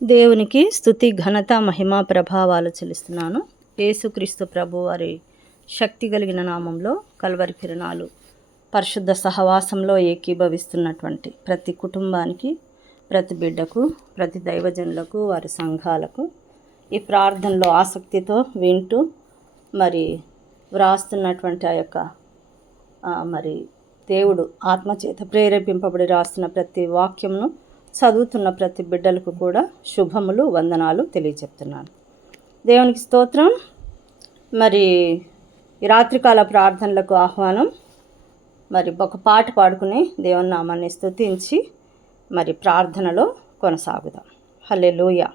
దేవునికి స్తుతి ఘనత మహిమ ప్రభావాలు చెల్లిస్తున్నాను. యేసుక్రీస్తు ప్రభు వారి శక్తి కలిగిన నామంలో కల్వరి కిరణాలు పరిశుద్ధ సహవాసంలో ఏకీభవిస్తున్నటువంటి ప్రతి కుటుంబానికి, ప్రతి బిడ్డకు, ప్రతి దైవజనులకు, వారి సంఘాలకు ఈ ప్రార్థనలో ఆసక్తితో వింటూ వ్రాస్తున్నటువంటి ఆ యొక్క దేవుడు ఆత్మచేత ప్రేరేపింపబడి రాస్తున్న ప్రతి వాక్యంను చదువుతున్న ప్రతి బిడ్డలకు కూడా శుభములు, వందనాలు తెలియచెప్తున్నాను. దేవునికి స్తోత్రం. ఈ రాత్రికాల ప్రార్థనలకు ఆహ్వానం. ఒక పాట పాడుకుని దేవుని నామాన్ని స్తుతించి ప్రార్థనలో కొనసాగుదాం. హల్లెలూయా.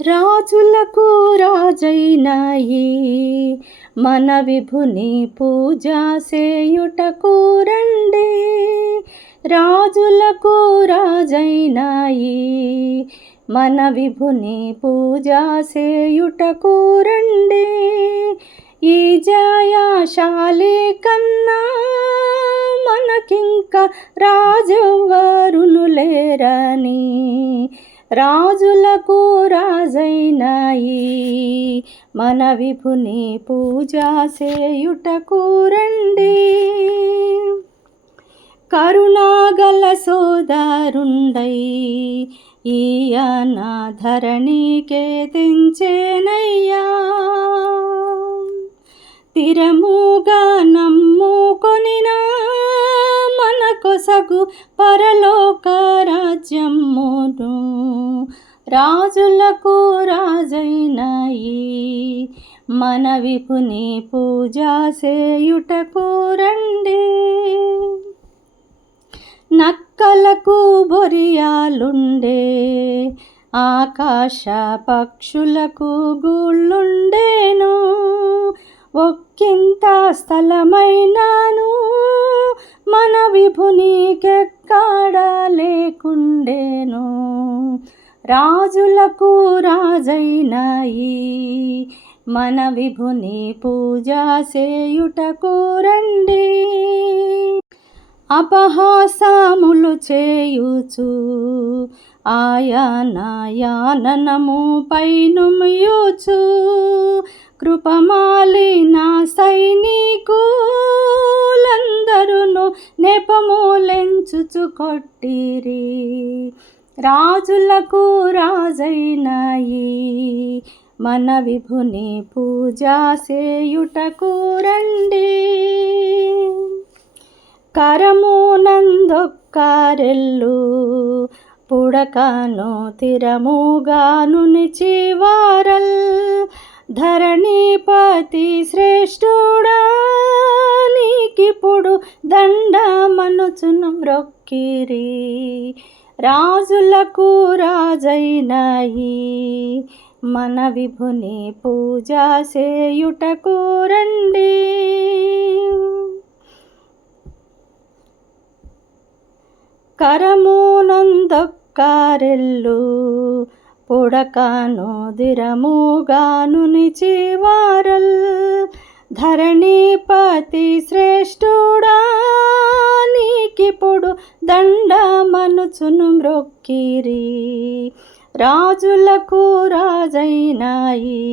రాజులకు రాజైనాయి మన విభుని పూజ చేయుటకు రండి. రాజులకు రాజైనాయి మన విభుని పూజ చేయుటకు రండి. ఈ జయశాలి కన్నా మనకింక రాజెవ్వరును లేరని, రాజులకు రాజైనాయి మన విభుని పూజ చేయుటకు రండి. కరుణాగల సోదరుండై ఈయన ధరణికే తెంచేనయ్యా. తిరముగా నమ్ముకొనిన మన కొసగు పరలోక రాజ్యమును, రాజులకు రాజైనాయి మన విభుని పూజ చేయుటకు రండి. నక్కలకు బొరియాలుండే, ఆకాశ పక్షులకు గూళ్ళుండేను. ఒక్కింత స్థలమైనాను మన విభునికెక్కడ లేకుండేను. రాజులకు రాజైనాయి మన విభుని పూజ చేయుటకు రండి. అపహాసములు చేయుచు ఆయన యాననము పైనుమయుచు, కృపమాలిన సైనికులందరును నెపములెంచుచు కొట్టిరి. రాజులకు రాజైనాయి మన విభుని పూజ చేయుటకు రండి. కరమునందొక్కరెల్లు పుడకను తిరముగాను నిచివారల్, ధరణిపతి శ్రేష్ఠుడా నీకిప్పుడు దండమనుచును మ్రొక్కిరి. రాజులకు రాజైనాయి మన విభుని పూజ చేయుటకు రండి. కరమునందొక్కరెల్లు పుడకను దిరముగాను నిచివారల్, ధరణిపతి శ్రేష్ఠుడా నీకిప్పుడు దండమనుచును మ్రొక్కిరి. రాజులకు రాజైనాయి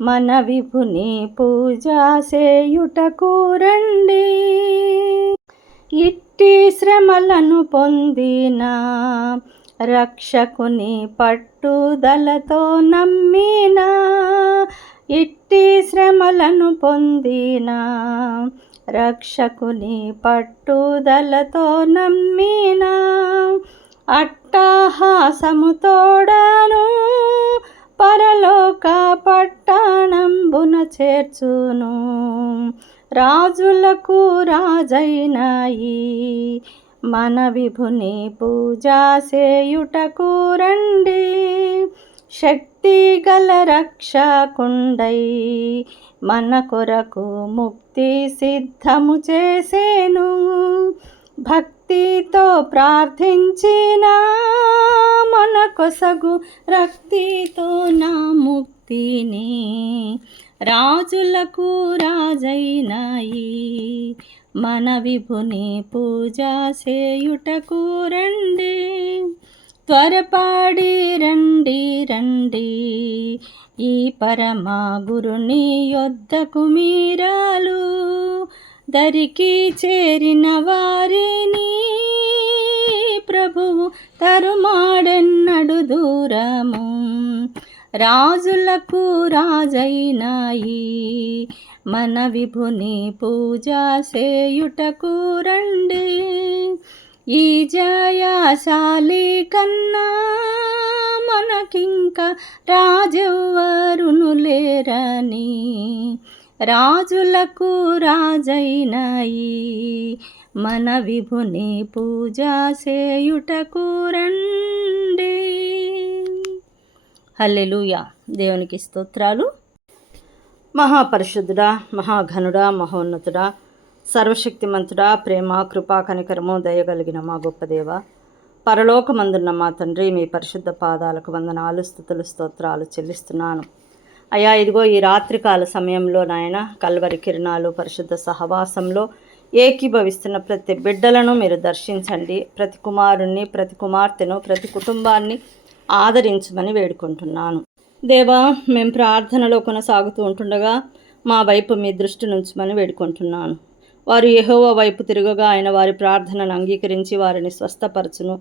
మన విభుని పూజ చేయుటకు రండి. ఇట్టి శ్రమలను పొందిన రక్షకుని పట్టుదలతో నమ్మిన, ఇట్టి శ్రమలను పొందిన రక్షకుని పట్టుదలతో నమ్మిన, అట్టహాసముతోడను పరలోక పట్టణంబున చేర్చును. రాజులకు రాజైనాయి మన విభుని పూజ చేయుటకు రండి. శక్తి గల రక్షకుండై మన కొరకు ముక్తి సిద్ధము చేసేను. భక్తితో ప్రార్థించిన మన కొసగు రక్తితో నా ముక్తిని. రాజులకు రాజైనాయి మన విభుని పూజ చేయుటకు రండి. త్వరపాడి రండి రండి, ఈ పరమా గురుని యొద్దకు మీరాలు, దరికి చేరిన వారిని ప్రభువు తరుమాడెన్నడు దూరము. రాజులకు రాజైనాయి మన విభుని పూజ సేయుటకు రండి, ఈ జయశాలి కన్నా మనకింక రాజెవ్వరును లేరని. రాజులకు రాజైనాయి మన విభుని పూజ సేయుటకు రండి. హల్లెలూయా. దేవునికి స్తోత్రాలు. మహాపరిశుద్ధుడా, మహాఘనుడా, మహోన్నతుడా, సర్వశక్తిమంతుడా, ప్రేమ, కృపా, కనికరము, దయగలిగిన మా గొప్ప దేవ, పరలోకమందున్న మా తండ్రి, మీ పరిశుద్ధ పాదాలకు వందనాలు, స్తుతులు, స్తోత్రాలు చెల్లిస్తున్నాను. అయ్యా, ఇదిగో ఈ రాత్రికాల సమయంలో నాయన కల్వరి కిరణాలు పరిశుద్ధ సహవాసంలో ఏకీభవిస్తున్న ప్రతి బిడ్డలను మీరు దర్శించండి. ప్రతి కుమారుణ్ణి, ప్రతి కుమార్తెను, ప్రతి కుటుంబాన్ని ఆదరించమని వేడుకుంటున్నాను. దేవా, మేము ప్రార్థనలో కొనసాగుతూ ఉంటుండగా మా వైపు మీ దృష్టి నుంచమని వేడుకుంటున్నాను. వారు యెహోవా వైపు తిరగగా ఆయన వారి ప్రార్థనను అంగీకరించి వారిని స్వస్థపరచును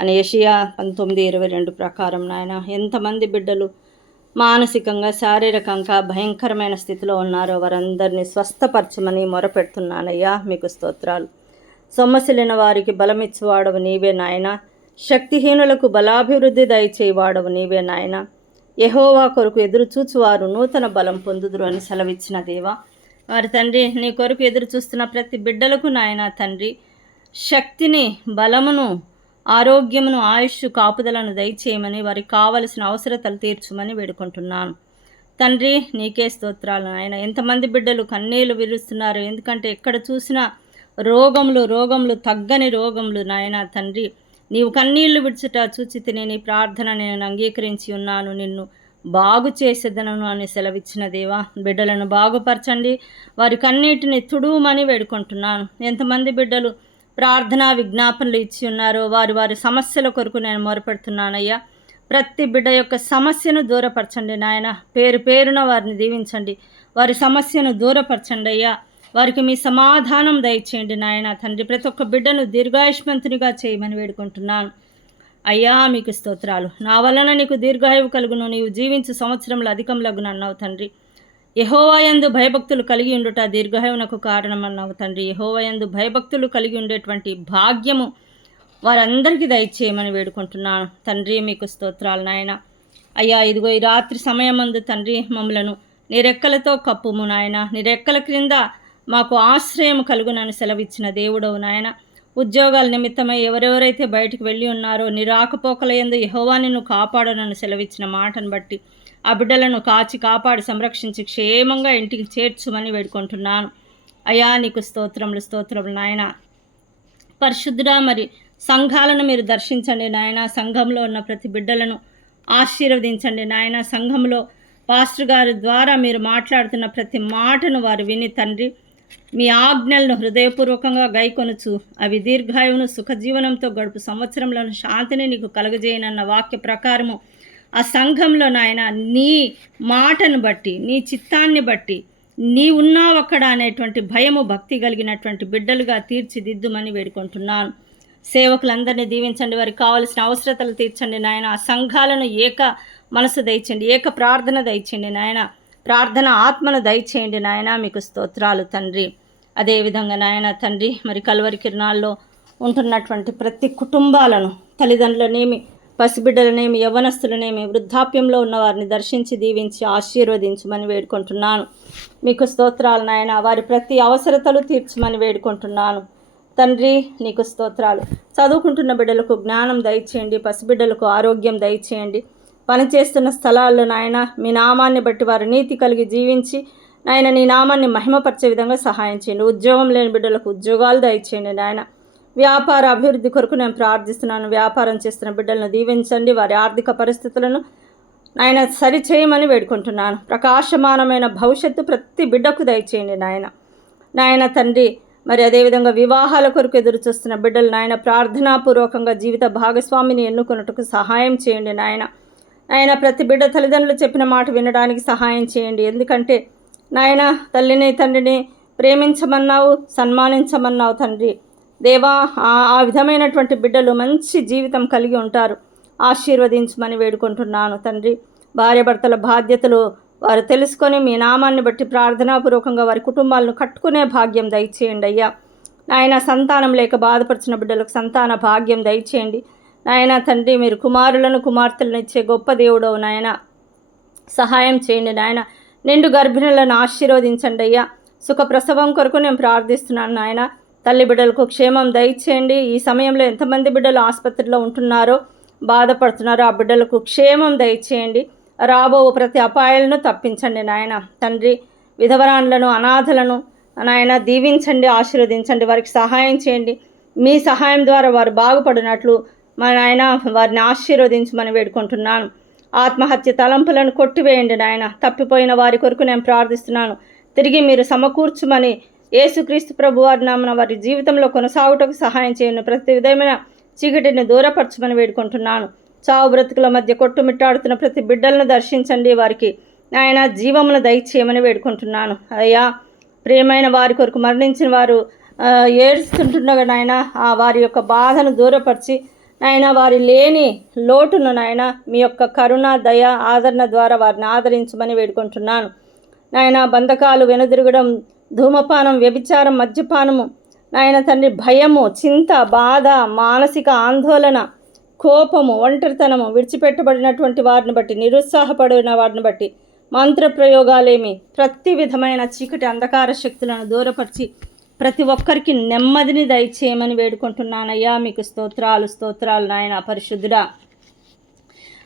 అని యెషయా 19:22 ప్రకారం నాయన ఎంతమంది బిడ్డలు మానసికంగా, శారీరకంగా భయంకరమైన స్థితిలో ఉన్నారో వారందరినీ స్వస్థపరచమని మొరపెడుతున్నానయ్యా. మీకు స్తోత్రాలు. సొమ్మసిలిన వారికి బలమిచ్చువాడవు నీవే నాయన, శక్తిహీనులకు బలాభివృద్ధి దయచేవాడవు నీవే నాయన. యెహోవా కొరకు ఎదురు చూచువారు నూతన బలం పొందుదురు అని సెలవిచ్చిన దేవా, వారి తండ్రి నీ కొరకు ఎదురు చూస్తున్న ప్రతి బిడ్డలకు నాయన తండ్రి శక్తిని, బలమును, ఆరోగ్యమును, ఆయుష్, కాపుదలను దయచేయమని వారికి కావలసిన అవసరతలు తీర్చుమని వేడుకుంటున్నాను. తండ్రి నీకే స్తోత్రాలు నాయన. ఎంతమంది బిడ్డలు కన్నీళ్లు విరుస్తున్నారు, ఎందుకంటే ఎక్కడ చూసినా రోగములు తగ్గని రోగములు నాయన తండ్రి. నీవు కన్నీళ్లు విడుచుట చూచి తిని నీ ప్రార్థన నేను అంగీకరించి ఉన్నాను, నిన్ను బాగు చేసేదనను అని సెలవిచ్చిన దేవా, బిడ్డలను బాగుపరచండి, వారి కన్నీటిని తుడుమని వేడుకుంటున్నాను. ఎంతమంది బిడ్డలు ప్రార్థనా విజ్ఞాపనలు ఇచ్చి ఉన్నారో వారి సమస్యల కొరకు నేను మొరపెడుతున్నానయ్యా. ప్రతి బిడ్డ యొక్క సమస్యను దూరపరచండి నాయన. పేరు పేరున వారిని దీవించండి, వారి సమస్యను దూరపరచండి అయ్యా. వారికి మీ సమాధానం దయచేయండి నాయన తండ్రి. ప్రతి ఒక్క బిడ్డను దీర్ఘాయుష్మంతునిగా చేయమని వేడుకుంటున్నాను అయ్యా. మీకు స్తోత్రాలు. నా వలన నీకు దీర్ఘాయువు కలుగును, నీవు జీవించు సంవత్సరములు అధికంలగును అన్నావు తండ్రి. యెహోవాయందు భయభక్తులు కలిగి ఉండుట దీర్ఘాయువునకు కారణమన్నావు తండ్రి. యెహోవాయందు భయభక్తులు కలిగి ఉండేటువంటి భాగ్యము వారందరికీ దయచేయమని వేడుకుంటున్నాను తండ్రి. మీకు స్తోత్రాలు నాయన. అయ్యా, ఇదిగో ఈ రాత్రి సమయమందు తండ్రి మమ్మలను నీ రెక్కలతో కప్పుము నాయన. నీ రెక్కల క్రింద మాకు ఆశ్రయం కలుగునని సెలవిచ్చిన దేవుడవు నాయన. ఉద్యోగాల నిమిత్తమై ఎవరెవరైతే బయటికి వెళ్ళి ఉన్నారో నీ రాకపోకల యందు యెహోవా నిన్ను కాపాడనని సెలవిచ్చిన మాటను బట్టి ఆ బిడ్డలను కాచి కాపాడి సంరక్షించి క్షేమంగా ఇంటికి చేర్చుమని వేడుకుంటున్నాను అయ్యా. నీకు స్తోత్రములు నాయన. పరిశుద్ధుడా, మరి సంఘాలను మీరు దర్శించండి నాయన. సంఘంలో ఉన్న ప్రతి బిడ్డలను ఆశీర్వదించండి నాయన. సంఘంలో పాస్టర్ గారి ద్వారా మీరు మాట్లాడుతున్న ప్రతి మాటను వారు విని తండ్రి మీ ఆజ్ఞలను హృదయపూర్వకంగా గైకొనుచు అవి దీర్ఘాయువును సుఖజీవనంతో గడుపు సంవత్సరంలోని శాంతిని నీకు కలగజేయనన్న వాక్య ప్రకారము ఆ సంఘంలో నాయన నీ మాటను బట్టి, నీ చిత్తాన్ని బట్టి నీ ఉన్నావక్కడ అనేటువంటి భయము, భక్తి కలిగినటువంటి బిడ్డలుగా తీర్చిదిద్దుమని వేడుకుంటున్నాను. సేవకులందరినీ దీవించండి, వారికి కావలసిన అవసరతలు తీర్చండి నాయన. ఆ సంఘాలను ఏక మనసు దయచేయండి, ఏక ప్రార్థన దయచేయండి నాయన. ప్రార్థన ఆత్మను దయచేయండి నాయన. మీకు స్తోత్రాలు తండ్రి. అదేవిధంగా నాయన తండ్రి, మరి కల్వరి కిరణాల్లో ఉంటున్నటువంటి ప్రతి కుటుంబాలను, తల్లిదండ్రులనేమి, పసిబిడ్డలనేమి, యవ్వనస్తులనేమి, వృద్ధాప్యంలో ఉన్న వారిని దర్శించి దీవించి ఆశీర్వదించమని వేడుకుంటున్నాను. మీకు స్తోత్రాలు నాయన. వారి ప్రతి అవసరతలు తీర్చమని వేడుకుంటున్నాను తండ్రి. నీకు స్తోత్రాలు. చదువుకుంటున్న బిడ్డలకు జ్ఞానం దయచేయండి, పసిబిడ్డలకు ఆరోగ్యం దయచేయండి. పనిచేస్తున్న స్థలాల్లో నాయన మీ నామాన్ని బట్టి వారు నీతి కలిగి జీవించి నాయన నీ నామాన్ని మహిమపరిచే విధంగా సహాయం చేయండి. ఉద్యోగం లేని బిడ్డలకు ఉద్యోగాలు దయచేయండి నాయన. వ్యాపార అభివృద్ధి కొరకు నేను ప్రార్థిస్తున్నాను. వ్యాపారం చేస్తున్న బిడ్డలను దీవించండి, వారి ఆర్థిక పరిస్థితులను నాయన సరిచేయమని వేడుకుంటున్నాను. ప్రకాశమానమైన భవిష్యత్తు ప్రతి బిడ్డకు దయచేయండి నాయన. నాయన తండ్రి, మరి అదేవిధంగా వివాహాల కొరకు ఎదురు చూస్తున్న బిడ్డలు నాయన ప్రార్థనాపూర్వకంగా జీవిత భాగస్వామిని ఎన్నుకొనుటకు సహాయం చేయండి నాయన. నాయన ప్రతి బిడ్డ తల్లిదండ్రులు చెప్పిన మాట వినడానికి సహాయం చేయండి. ఎందుకంటే నాయన తల్లిని తండ్రిని ప్రేమించమన్నావు, సన్మానించమన్నావు తండ్రి. దేవా ఆ విధమైనటువంటి బిడ్డలు మంచి జీవితం కలిగి ఉంటారు. ఆశీర్వదించమని వేడుకుంటున్నాను తండ్రి. భార్యాభర్తల బాధ్యతలు వారు తెలుసుకొని మీ నామాన్ని బట్టి ప్రార్థనాపూర్వకంగా వారి కుటుంబాలను కట్టుకునే భాగ్యం దయచేయండి అయ్యా. నాయన సంతానం లేక బాధపడుతున్న బిడ్డలకు సంతాన భాగ్యం దయచేయండి నాయన తండ్రి. మీరు కుమారులను కుమార్తెలను ఇచ్చే గొప్ప దేవుడవు నాయన, సహాయం చేయండి నాయన. నిండు గర్భిణులను ఆశీర్వదించండి అయ్యా. సుఖ ప్రసవం కొరకు నేను ప్రార్థిస్తున్నాను నాయన. తల్లి బిడ్డలకు క్షేమం దయచేయండి. ఈ సమయంలో ఎంతమంది బిడ్డలు ఆసుపత్రిలో ఉంటున్నారో, బాధపడుతున్నారో ఆ బిడ్డలకు క్షేమం దయచేయండి. రాబో ప్రతి అపాయాలను తప్పించండి నాయన తండ్రి. విధవరాండ్లను అనాథలను నాయన దీవించండి, ఆశీర్వదించండి, వారికి సహాయం చేయండి. మీ సహాయం ద్వారా వారు బాగుపడినట్లు మా నాయన వారిని ఆశీర్వదించమని వేడుకుంటున్నాను. ఆత్మహత్య తలంపులను కొట్టివేయండి నాయన. తప్పిపోయిన వారి కొరకు నేను ప్రార్థిస్తున్నాను. తిరిగి మీరు సమకూర్చుమని యేసుక్రీస్తు ప్రభు వారి నామన వారి జీవితంలో కొనసాగుటకు సహాయం చేయండి. ప్రతి విధమైన చీకటిని దూరపరచమని వేడుకుంటున్నాను. చావు బ్రతుకుల మధ్య కొట్టుమిట్టాడుతున్న ప్రతి బిడ్డలను దర్శించండి. వారికి నాయన జీవమును దయచేయమని వేడుకుంటున్నాను అయ్యా. ప్రియమైన వారి కొరకు మరణించిన వారు ఏడుస్తుంటుండగా నాయన వారి యొక్క బాధను దూరపరిచి నాయన వారి లేని లోటును నాయన మీ యొక్క కరుణ దయ ఆదరణ ద్వారా వారిని ఆదరించమని వేడుకుంటున్నాను నాయన. బంధకాలు, వెనుదిరగడం, ధూమపానం, వ్యభిచారం, మద్యపానము నాయన తండ్రి, భయము, చింత, బాధ, మానసిక ఆందోళన, కోపము, ఒంటరితనము, విడిచిపెట్టబడినటువంటి వారిని బట్టి, నిరుత్సాహపడిన వారిని బట్టి, మంత్రప్రయోగాలేమి, ప్రతి విధమైన చీకటి అంధకార శక్తులను దూరపరిచి ప్రతి ఒక్కరికి నెమ్మదిని దయచేయమని వేడుకుంటున్నానయ్యా. మీకు స్తోత్రాలు స్తోత్రాలు నాయన పరిశుద్ధుడా.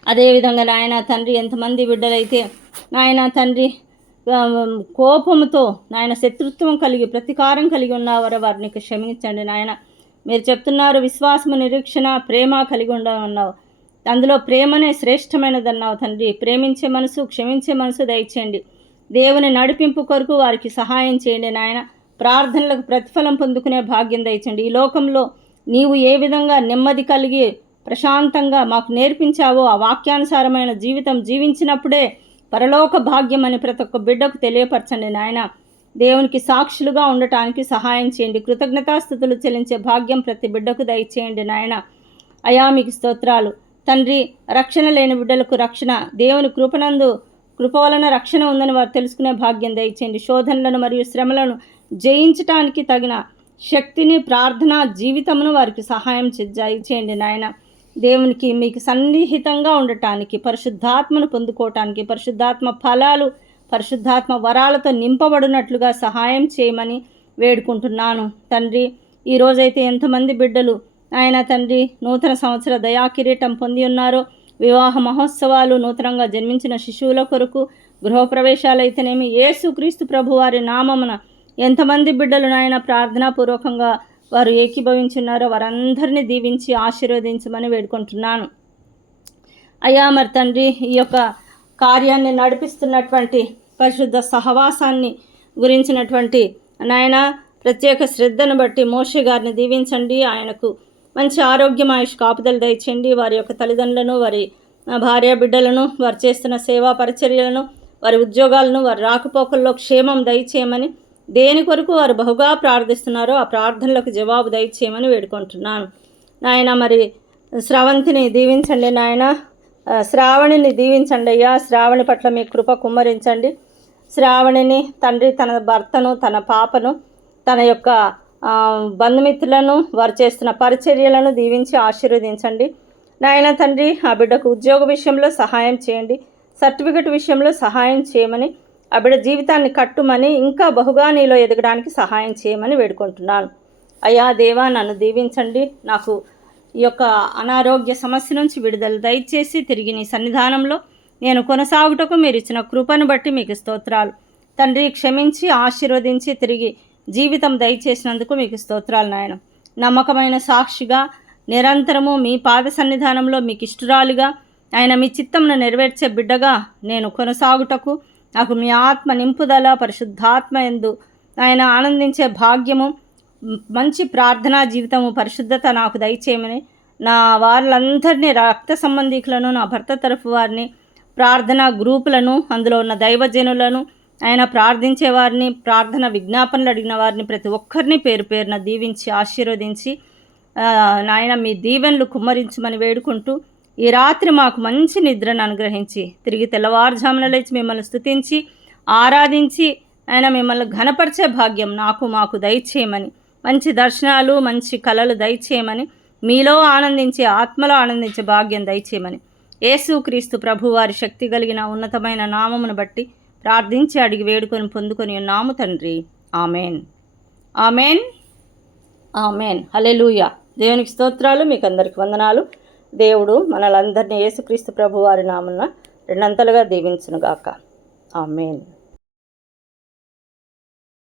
అదేవిధంగా నాయన తండ్రి ఎంతమంది బిడ్డలైతే నాయన తండ్రి కోపముతో నాయన శత్రుత్వం కలిగి ప్రతీకారం కలిగి ఉన్నవారు వారిని క్షమించండి నాయన. మీరు చెప్తున్నారు విశ్వాసము, నిరీక్షణ, ప్రేమ కలిగి ఉండమన్నావు. అందులో ప్రేమనే శ్రేష్టమైనదన్నావు తండ్రి. ప్రేమించే మనసు, క్షమించే మనసు దయచేయండి. దేవుని నడిపింపు కొరకు వారికి సహాయం చేయండి నాయన. ప్రార్థనలకు ప్రతిఫలం పొందుకునే భాగ్యం దయచేయండి. ఈ లోకంలో నీవు ఏ విధంగా నెమ్మది కలిగి ప్రశాంతంగా మాకు నేర్పించావో ఆ వాక్యానుసారమైన జీవితం జీవించినప్పుడే పరలోక భాగ్యం అని ప్రతి ఒక్క బిడ్డకు తెలియపరచండి నాయన. దేవునికి సాక్షులుగా ఉండటానికి సహాయం చేయండి. కృతజ్ఞతాస్థుతులు చెల్లించే భాగ్యం ప్రతి బిడ్డకు దయచేయండి నాయన. అయా మీకు స్తోత్రాలు తండ్రి. రక్షణ లేని బిడ్డలకు రక్షణ, దేవుని కృప వలన రక్షణ ఉందని వారు తెలుసుకునే భాగ్యం దయచేయండి. శోధనలను మరియు శ్రమలను జయించటానికి తగిన శక్తిని, ప్రార్థన జీవితమును వారికి సహాయం చేయండి నాయన. దేవునికి మీకు సన్నిహితంగా ఉండటానికి, పరిశుద్ధాత్మను పొందుకోవటానికి, పరిశుద్ధాత్మ ఫలాలు, పరిశుద్ధాత్మ వరాలతో నింపబడినట్లుగా సహాయం చేయమని వేడుకుంటున్నాను తండ్రి. ఈరోజైతే ఎంతమంది బిడ్డలు ఆయన తండ్రి నూతన సంవత్సర దయాకిరీటం పొంది ఉన్నారో, వివాహ మహోత్సవాలు, నూతనంగా జన్మించిన శిశువుల కొరకు గృహప్రవేశాలైతేనేమి, యేసుక్రీస్తు ప్రభు వారి నామమున ఎంతమంది బిడ్డలు నాయన ప్రార్థనాపూర్వకంగా వారు ఏకీభవించున్నారో వారందరినీ దీవించి ఆశీర్వదించమని వేడుకుంటున్నాను అయ్యా. మరి తండ్రి ఈ యొక్క కార్యాన్ని నడిపిస్తున్నటువంటి పరిశుద్ధ సహవాసాన్ని గురించినటువంటి నాయన ప్రత్యేక శ్రద్ధను బట్టి మోషే గారిని దీవించండి. ఆయనకు మంచి ఆరోగ్యం, ఆయుష్ కాపుదలు దయచేయండి. వారి యొక్క తల్లిదండ్రులను, వారి భార్య బిడ్డలను, వారు చేస్తున్న సేవా పరిచర్యలను, వారి ఉద్యోగాలను, వారి రాకపోకల్లో క్షేమం దయచేయమని, దేని కొరకు వారు బహుగా ప్రార్థిస్తున్నారో ఆ ప్రార్థనలకు జవాబు దయచేయమని వేడుకుంటున్నాను నాయన. మరి శ్రావంతిని దీవించండి నాయన. శ్రావణిని దీవించండి అయ్యా. శ్రావణి పట్ల మీ కృప కుమ్మరించండి. శ్రావణిని తండ్రి తన భర్తను, తన పాపను, తన యొక్క బంధుమిత్రులను, వారు చేస్తున్న పరిచర్యలను దీవించి ఆశీర్వదించండి నాయన తండ్రి. ఆ బిడ్డకు ఉద్యోగ విషయంలో సహాయం చేయండి. సర్టిఫికెట్ విషయంలో సహాయం చేయమని, ఆ బిడ్డ జీవితాన్ని కట్టుమని, ఇంకా బహుగా నీలో ఎదగడానికి సహాయం చేయమని వేడుకుంటున్నాను అయ్యా. దేవా నన్ను దీవించండి. నాకు ఈ యొక్క అనారోగ్య సమస్య నుంచి విడుదల దయచేసి తిరిగి నీ సన్నిధానంలో నేను కొనసాగుటకు మీరు ఇచ్చిన కృపను బట్టి మీకు స్తోత్రాలు తండ్రి. క్షమించి ఆశీర్వదించి తిరిగి జీవితం దయచేసినందుకు మీకు స్తోత్రాలు నాయన. నమ్మకమైన సాక్షిగా నిరంతరము మీ పాద సన్నిధానంలో మీకు ఇష్టరాలుగా ఆయన మీ చిత్తమును నెరవేర్చే బిడ్డగా నేను కొనసాగుటకు నాకు మీ ఆత్మ నింపుదల, పరిశుద్ధాత్మ యందు ఆయన ఆనందించే భాగ్యము, మంచి ప్రార్థనా జీవితము, పరిశుద్ధత నాకు దయచేయమని, నా వాళ్ళందరినీ, రక్త సంబంధికులను, నా భర్త తరఫు వారిని, ప్రార్థనా గ్రూపులను, అందులో ఉన్న దైవజనులను, ఆయన ప్రార్థించే వారిని, ప్రార్థన విజ్ఞాపనలు అడిగిన వారిని, ప్రతి ఒక్కరిని పేరు పేరున దీవించి ఆశీర్వదించి నాయన మీ దీవెనలు కుమ్మరించమని వేడుకుంటూ, ఈ రాత్రి మాకు మంచి నిద్రను అనుగ్రహించి తిరిగి తెల్లవారుజామున లేచి మిమ్మల్ని స్తుతించి ఆరాధించి ఆయన మిమ్మల్ని ఘనపరిచే భాగ్యం మాకు దయచేయమని, మంచి దర్శనాలు, మంచి కళలు దయచేయమని, మీలో ఆనందించి ఆత్మలో ఆనందించే భాగ్యం దయచేయమని యేసుక్రీస్తు ప్రభు వారి శక్తి కలిగిన ఉన్నతమైన నామమును బట్టి ప్రార్థించి అడిగి వేడుకొని పొందుకొని ఉన్నాము తండ్రి. ఆమెన్, ఆమెన్, ఆమెన్. హల్లెలూయా. దేవునికి స్తోత్రాలు. మీకు అందరికి వందనాలు. దేవుడు మనలందరినీ యేసుక్రీస్తు ప్రభు వారి నామమున రెండంతలుగా దీవించునుగాక. ఆమెన్.